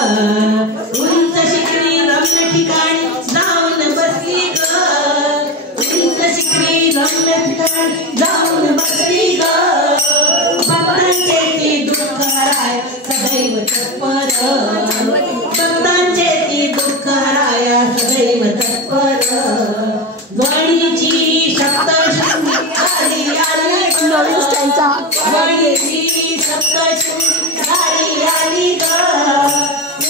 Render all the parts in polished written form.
उंच शिखरी रम्य ठिकाणी जाऊन बसली ग, उंच शिखरी रम्य ठिकाणी जाऊन बसली ग, भक्तांचे ती दुःख हराय सदैव तत्पर, भक्तांचे ती दुःख हराय सदैव तत्पर, ध्वनीची सप्तशृंगी आली आली नवीन स्टाईलचा, ध्वनीची सप्तशृंगी आली आली ग,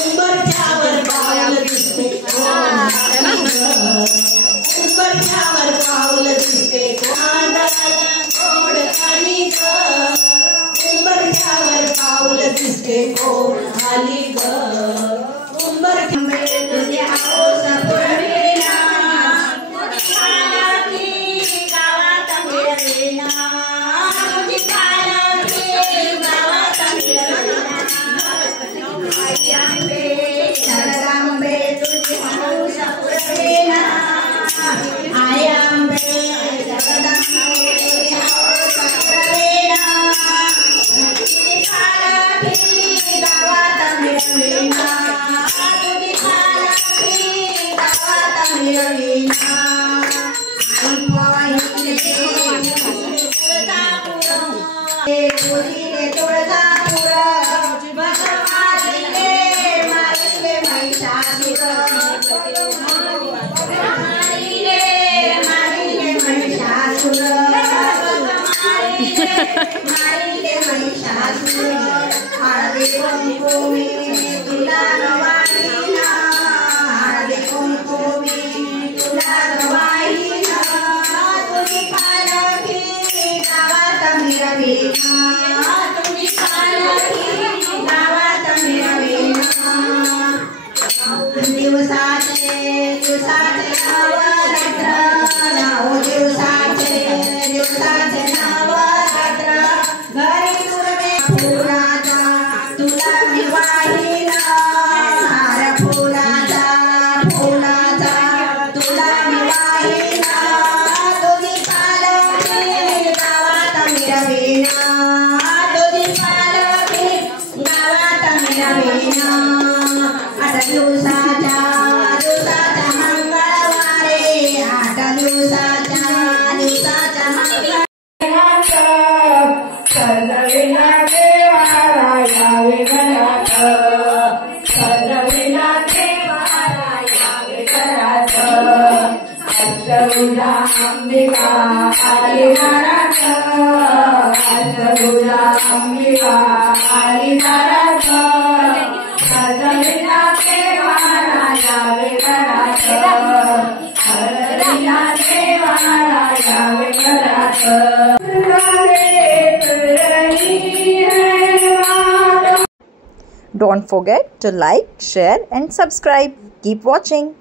उंबरठ्यावर पाऊल दिसते उंबरठ्यावर पाऊल दिसते गोड खाली ग, उंबरठ्यावर पाऊल दिसते गोड खाली ग, Don't forget to like, share and subscribe. Keep watching.